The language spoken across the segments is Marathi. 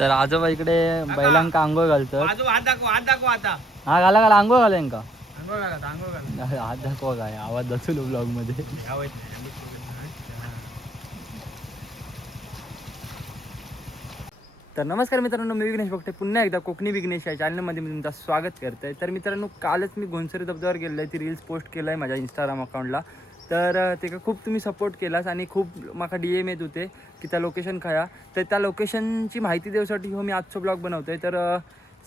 तर आजोबा इकडे बैलांका आंघोळ घालतात. हात दाखव आता. हा घाला घाला आंघोळ घालेन का आंघोळ घाला. हात दाखवा काय आवाज दचलो ब्लॉग मध्ये. तर नमस्कार मित्रांनो, मी विघ्नेश बघते पुन्हा एकदा कोकणी विघ्नेश या चॅनलमध्ये मी तुमचं स्वागत करतोय. तर मित्रांनो, कालच मी घोणसरी धबधब्यावर गेलो आहे. ती रील्स पोस्ट केलं आहे माझ्या इंस्टाग्राम अकाउंटला. तर ते खूप तुम्ही सपोर्ट केलास आणि खूप माका DM येत होते की त्या लोकेशन खाया. तर त्या लोकेशनची माहिती देण्यासाठी हो मी आजचं ब्लॉग बनवतो आहे. तर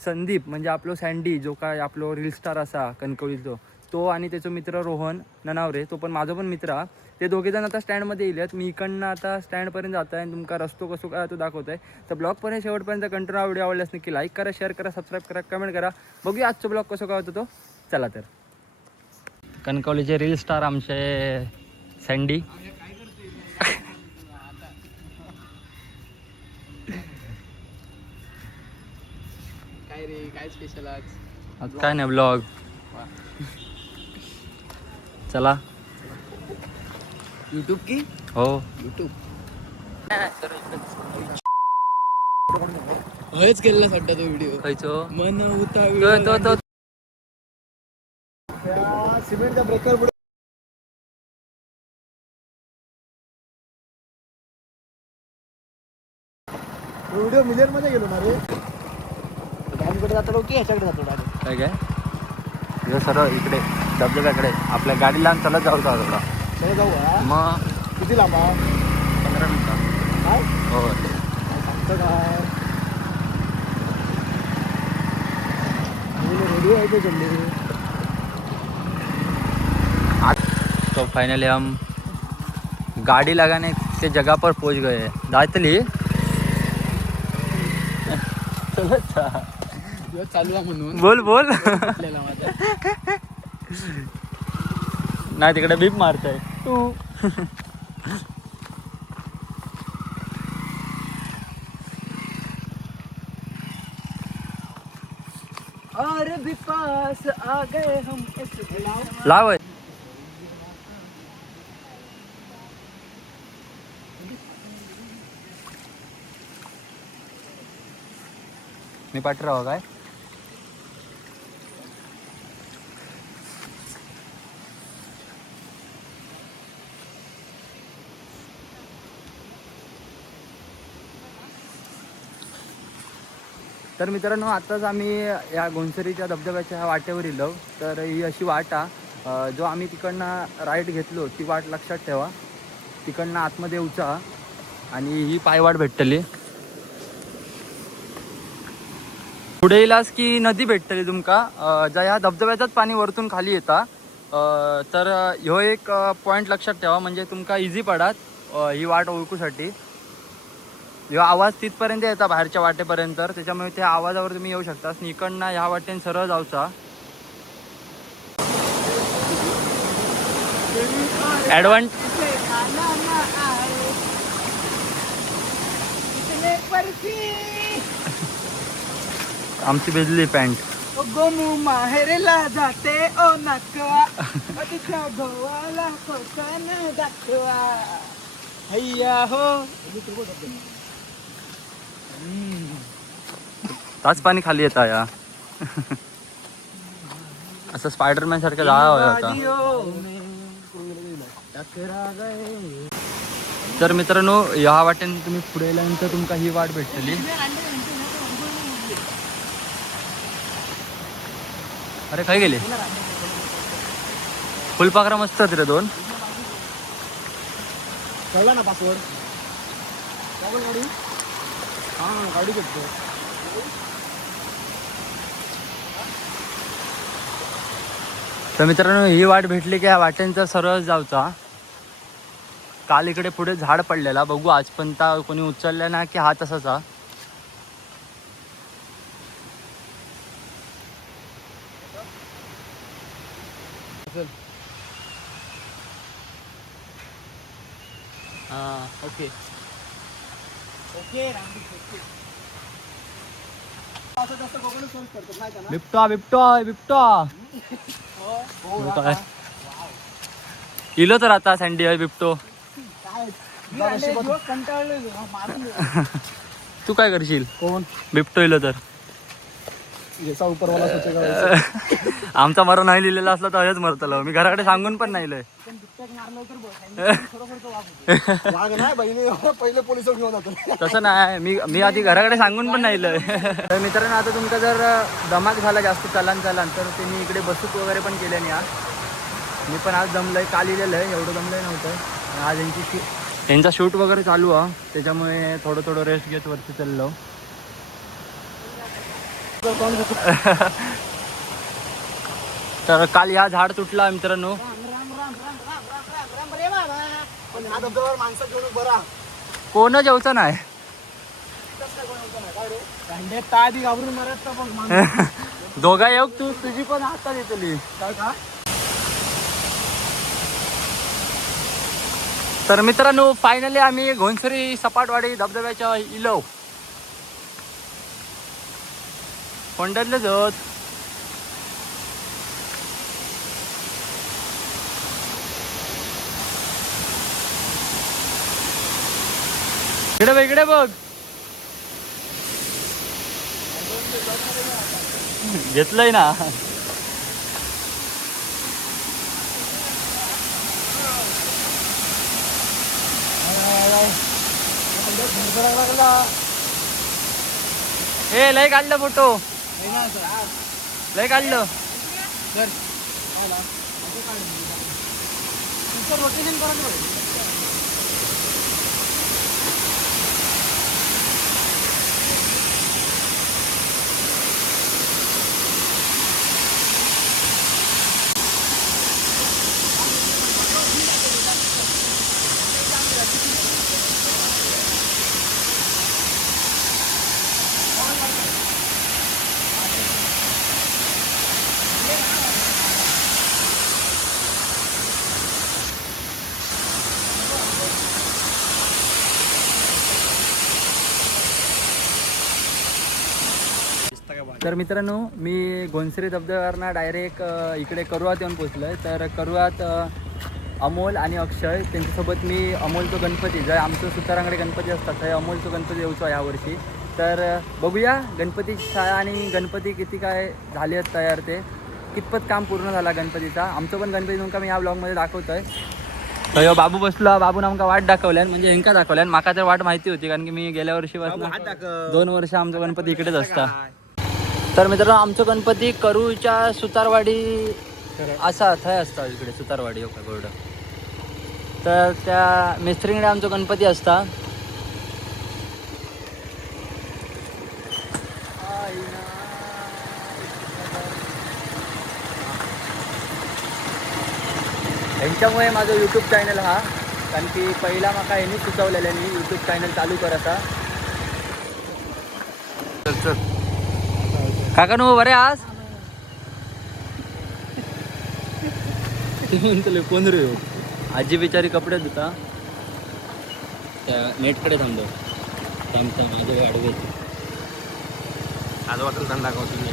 संदीप म्हणजे आपलो सँडी जो काय आपलो रील स्टार असा कणकवलीचो, तो आणि त्याचा मित्र रोहन ननावरे, तो पण माझा पण मित्र हा. ते दोघेजण आता स्टँडमध्ये येईल. मी इकडनं आता स्टँडपर्यंत जातो आहे आणि तुमका रस्तो कसो काय तो दाखवतो आहे. तर ब्लॉगपर्यंत शेवटपर्यंत कंटिन्यू व्हिडिओ आवडल्यास नक्की लाईक करा, शेअर करा, सबस्क्राईब करा, कमेंट करा. बघूया आजचा ब्लॉग कसं काय होतो तो. चला तर. कणकवलीचे रील स्टार आमचे सँडी. काय रे, काय स्पेशल आज काय नाही ब्लॉग. चला. यूट्यूब की हो यूट्यूब हयच केलेला सध्या तो व्हिडिओ खायचो मन होता तो सिमेंटचा ब्रेकर पुढे व्हिडिओ मिलियन मध्ये गेलो ना रे. डॅमकडे जातो की ह्याच्याकडे जातो डायरेक्ट काय काय सर्व इकडे धबधब्याकडे आपल्या गाडी लावून चलत जाऊ का थोडा. चला जाऊ हा. मग किती लांब 15 मिनिटं. काय हो सांगतो काय रेडिओ आहे ते जल्दी. तो फाइनली हम गाड़ी लगाने के जगह पर पहुंच गए. जायतली चालू आहे म्हणून बोल बोल. आपल्याला माझा नाही तिकडे बीप मारताय तू. और भी पास आ गए हम लाव. मी पाठराव काय तर मित्रांनो, आत्ताच आम्ही या घोणसरीच्या धबधब्याच्या वाटेवर येलो. तर ही अशी वाट जो आम्ही तिकडनं राईट घेतलो ती वाट लक्षात ठेवा. तिकडनं आतमध्ये येऊचा आणि ही पायवाट भेटतली. पुढे येलास की नदी भेटतली तुमका. ज्या ह्या धबधब्याचाच पाणी वरतून खाली येता. तर ह्यो एक पॉईंट लक्षात ठेवा म्हणजे तुमका इझी पडात ही वाट ओळखूसाठी. ह्यो आवाज तिथपर्यंत येता बाहेरच्या वाटेपर्यंत, त्याच्यामुळे त्या आवाजावर तुम्ही येऊ शकता. इकडनं ह्या वाटेने सरळ जाऊचा. आमची भिजली पॅन्ट. गोमू माहेरला जाते ओ नकवा तिच्या गोवाला कोकण दाखवा हैया हो. ताच पाणी खाली येता या. असं स्पायडरमॅन सारखं जाळा होता. तर मित्रांनो, ह्या वाटेने तुम्ही पुढे गेल्यानंतर तुमका ही वाट भेटतली. अरे काय गेले फुलपाखरा मस्त होती रे दोन. कळला ना पासवर्ड गाडी. हां गाडी भेटतो. तर मित्रांनो, ही वाट भेटली की या वाटेंचा सरळ जाऊचा. काल इकडे पुढे झाड पडलेला, बघू आज पण ता कोणी उचलला ना की हा तसाच. हां ओके ओके. बिबटा बिबटा बिबटा काय इलो तर आता सँडी बिबटो. कंटाळलो मारून तू काय करशील कोण बिबटोयला तर जसा उपरवाला सोचेगा आमचा मरण नाही लिहिलेला असला तर हेच मरतलो मी घराकडे सांगून पण नाही लय. वाघ नाही बहिणी पहिले पोलिस घेऊन जातो. तसं नाही मी आधी घराकडे सांगून पण नाही लय. तर मित्रांनो आता तुमचा जर दमाक झाला जास्त चलान तर ते मी इकडे बसूक वगैरे पण केले नाही आज. मी पण आज दमलंय काल लिहिलेलं आहे एवढं दमलंय नव्हतं. आज यांचा शूट वगैरे चालू आहे त्याच्यामुळे थोडं रेस्ट घेत वरती चाललो. तर काल या झाड तुटला मित्रांनो. माणसं घेऊन बरा कोण जेवचं नाही ताबी घाबरून मरत दोघा येऊ तू तुझी पण हातात येतली काय का. तर मित्रांनो फायनली आम्ही घोणसरी सपाटवाडी धबधब्याच्या इलो कोंडलच होत. इकडे बघ घेतलंय ना. ए लय काढलं फोटो लय काढलं. रोटेशन करत तर मित्रांनो मी घोणसरी धबधब्यावरनं डायरेक्ट इकडे करुआत येऊन पोचलो आहे. तर करुआत अमोल आणि अक्षय त्यांच्यासोबत मी अमोलचो गणपती जर आमचं सुतारांकडे गणपती असतात तर अमोलचो गणपती येऊचो यावर्षी. तर बघूया गणपतीची शाळा आणि गणपती किती काय झाले आहेत तयार ते कितपत काम पूर्ण झाला गणपतीचा. आमचं पण गणपती तुमका मी या ब्लॉगमध्ये दाखवतो आहे. तर बाबू बसला बाबून आमका वाट दाखवल्यान म्हणजे हेंका दाखवल्यान माका तर वाट माहिती होती कारण की मी गेल्या वर्षी 2 वर्ष आमचा गणपती इकडेच असता. तर मित्रांनो आमचं गणपती करूच्या सुतारवाडी असा थंय असता इकडे सुतारवाडी ओके गोल्ड. तर त्या मिस्त्रीकडे आमचा गणपती असता. यांच्यामुळे माझं यूट्यूब चॅनल हा कारण की पहिला माका ह्यांनी सुचवलेलं मी यूट्यूब चॅनल चालू करता. चल काका नो बरे आज म्हणतले कोण रे आजी बिचारी कपडे धुता त्या नेटकडे थांबलो थांबता माझे गाडी आज वाटलं धंदा दाखवतो मी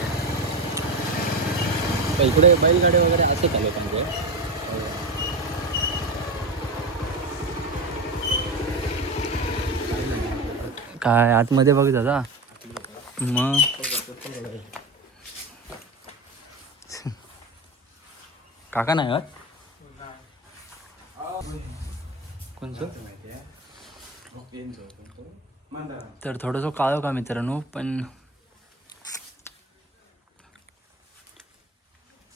इकडे बैलगाडी वगैरे असे चालू आमचं. काय आतमध्ये बघ दादा मग काका नाही होत कोणचं. तर थोडंसं काळो का मित्रांनो पण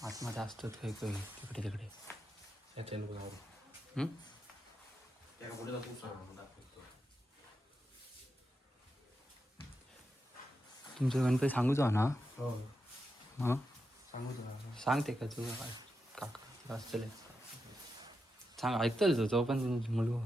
आतमध्ये असतो तिकडे तुमचं गणपती सांगूच ना. हां सांगते का तुझं काय काका असतले सांग ऐकतल तो पण मुलगा